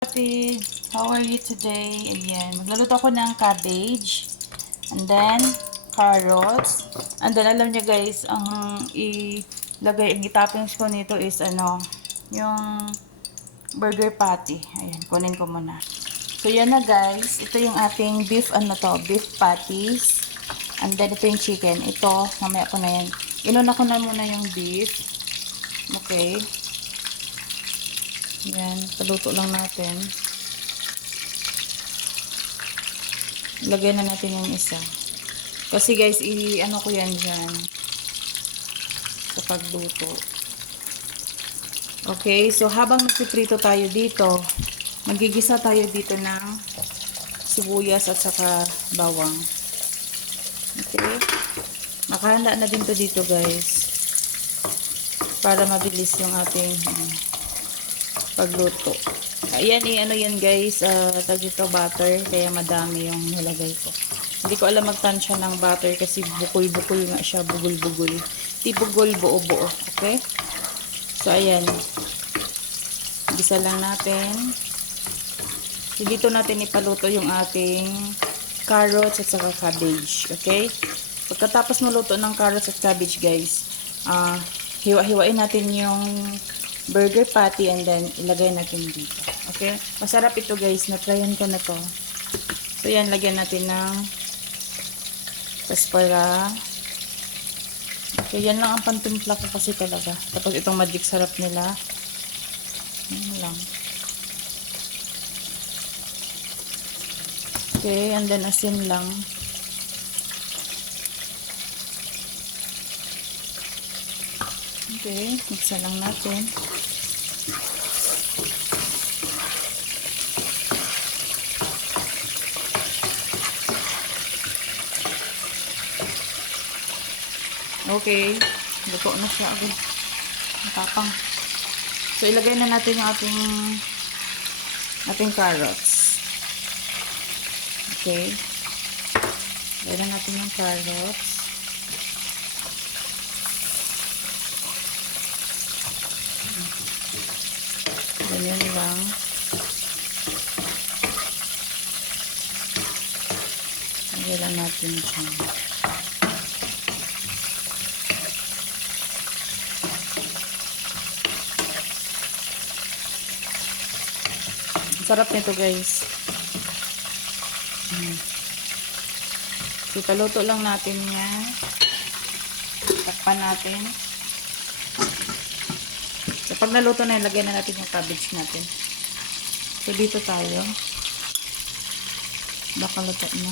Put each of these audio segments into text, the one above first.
Kapatid, how are you today? Ayan, magluluto ako ng cabbage and then carrots. And then alam niyo guys, ang itapings ko nito is yung burger patty. Ayan, kunin ko muna. So yan na guys, ito yung ating beef beef patties. And then ito yung chicken. Ito, mamaya ko na yan. Inuna ko na muna yung beef. Okay. Yan, paluto lang natin. Lagay na natin yung isa. Kasi guys, ko yan dyan sa pagluto. Okay, so habang nagpiprito tayo dito, magigisa tayo dito ng sibuyas at saka bawang. Okay. Makahanda na din to dito guys. Para mabilis yung ating pagluto. Ayan yan guys, tag ito butter, kaya madami yung nilagay ko. Hindi ko alam magtansya ng butter kasi bukol-bukol nga siya, bugol-bugol. Di bugol, buo-buo, okay? So ayan, gisa lang natin. So, dito natin ipaluto yung ating carrots at saka cabbage, okay? Pagkatapos maluto ng carrots at cabbage guys, hiwa-hiwain natin yung burger patty and then ilagay natin dito. Okay? Masarap ito guys. Na-tryan ko na to. So yan, lagyan natin ng paspara. Okay, yan lang ang pantimpla ko kasi talaga. Tapos itong magic sarap nila. Yan lang. Okay, and then asin lang. Okay, mix lang natin. Okay, luto na siya agad. Matapang. So ilagay na natin yung ating carrots. Okay. Ilagay na natin yung carrots. Ganyan lang. Lagay lang natin dyan. Sarap nito guys. So, paluto lang natin yan. Takpan natin. So, pag naluto na, ilagay na natin yung cabbage natin. So, dito tayo. Baka luto na.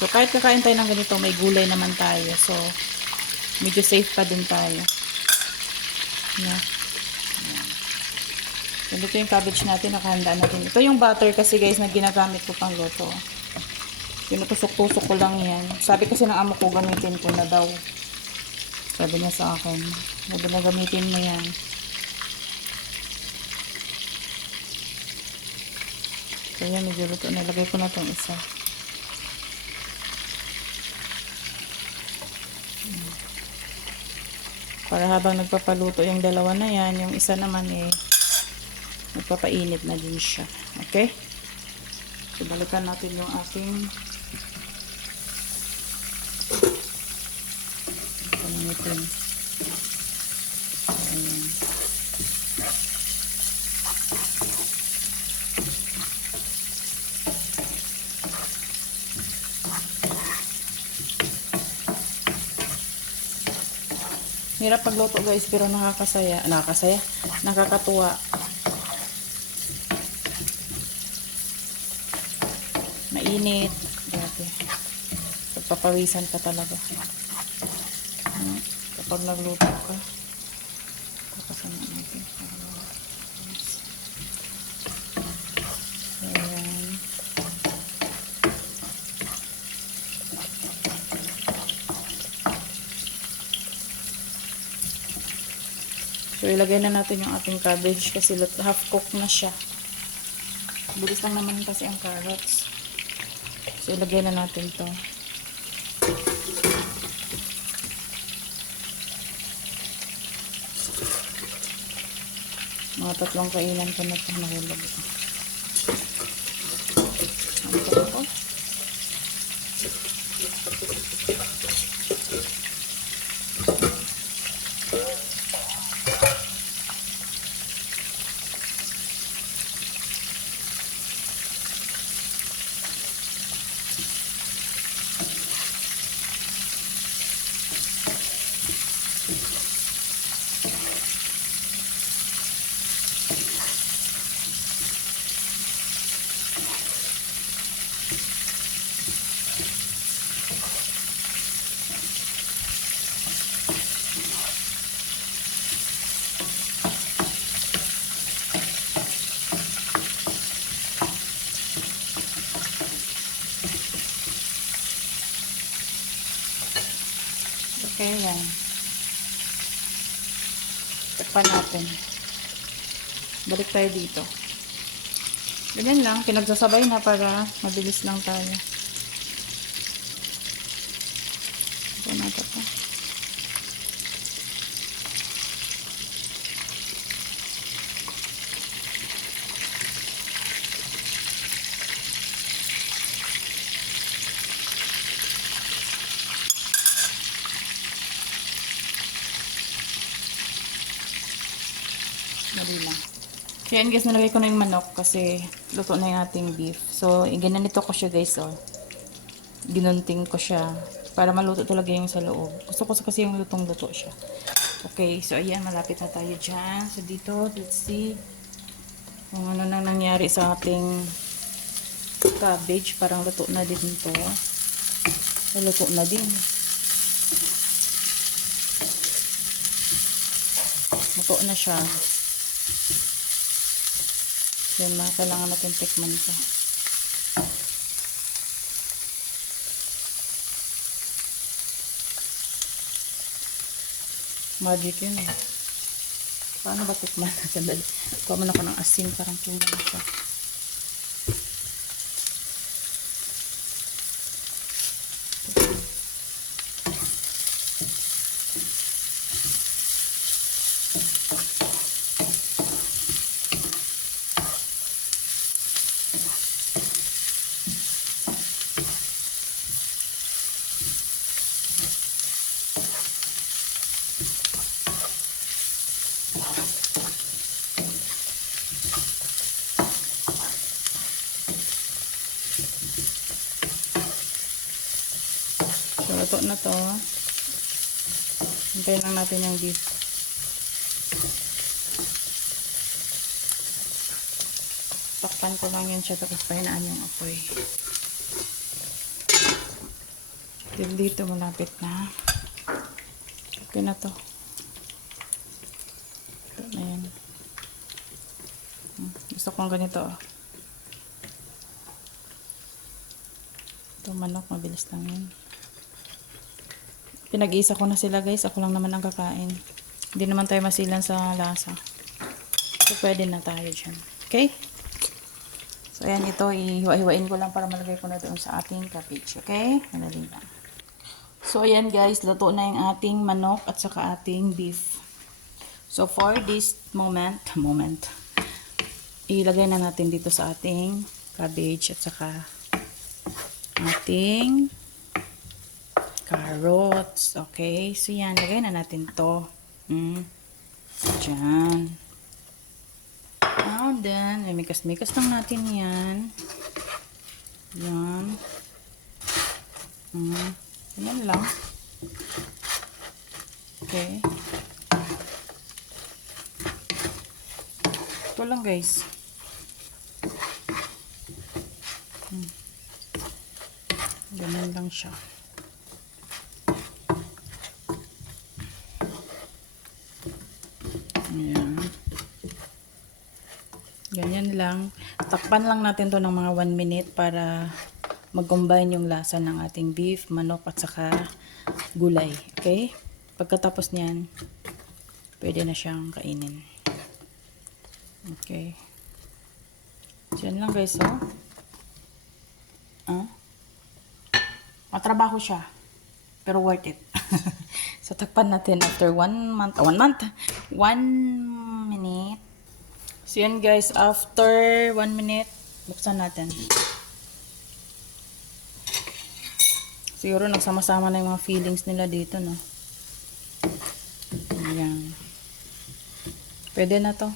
So, kahit kakain tayo ng ganito, may gulay naman tayo. So, medyo safe pa din tayo. Na. So, dito yung cabbage natin, nakahanda natin. Ito yung butter kasi guys, na ginagamit ko pang luto. Pinutusok-tusok ko lang yan. Sabi kasi ng amo ko, gamitin ko na daw. Sabi niya sa akin, sabi na gamitin mo yan. So, yan, medyo luto. Nalagay ko na itong isa. Para habang nagpapaluto yung dalawa na yan, yung isa naman nagpapainit na din siya. Okay? So, balikan natin yung ating panitin. Ayan. Hirap pagluto guys, pero nakakatuwa. Mainit. Grabe. Pagpapawisan ka talaga. Kapag nagluto ka. Papasan natin. Ayan. So, ilagay na natin yung ating cabbage kasi half cooked na siya. Bilis lang naman kasi ang carrots. So, ilagay na natin to. Mga 3 kainan ko na ito nahulog. Ito ko. Okay, yan. Takpan natin. Balik tayo dito. Ganyan lang. Pinagsasabay na para mabilis lang tayo. Ito natin pa. Dali lang. So, yan guys, nalagay ko na yung manok kasi luto na yung ating beef. So, ginanito ko siya guys, oh. Ginunting ko siya para maluto talaga yung sa loob. Gusto ko kasi yung lutong-luto siya. Okay, so ayan, malapit na tayo dyan. So, dito, let's see kung ano nang nangyari sa ating cabbage. Parang luto na din ito. Luto na din. Luto na siya. Yan, kailangan natin tikman ito. Magic yun eh. Paano ba tikman? Sandali. Kuha mo na ko ng asin. Parang kulang siya. So, luto na to. Hintayin lang natin yung beef. Takpan ko lang yun siya tapos pahinaan yung apoy. Dito malapit na. Okay na to. Ito na yan. Gusto kong ganito. Ito manok, mabilis lang yun. Pinag-iisa ko na sila guys. Ako lang naman ang kakain. Hindi naman tayo masilan sa lasa. So pwede na tayo dyan. Okay? So ayan, ito ihiwa-hiwain ko lang para malagay ko na doon sa ating cabbage. Okay? Madali lang. So ayan guys, luto na yung ating manok at saka ating beef. So for this moment, ilagay na natin dito sa ating cabbage at saka ating carrots. Okay? So yan, lagay na natin to. Diyan. And then, mikas-mikas lang natin yan. Yan. Yan lang. Okay. Ito lang guys. Ganun lang siya. Ayan. Ganyan lang. Takpan lang natin to ng mga 1 minute para mag-combine yung lasa ng ating beef, manok at saka gulay. Okay? Pagkatapos niyan, pwede na siyang kainin. Okay. So, yan lang guys, oh. Matrabaho siya. Pero worth it. So, takpan natin after 1 month. 1 minute. So yan guys, after 1 minute, buksan natin. Siguro nagsama-sama na yung mga feelings nila dito, no? Ayan. Pwede na to.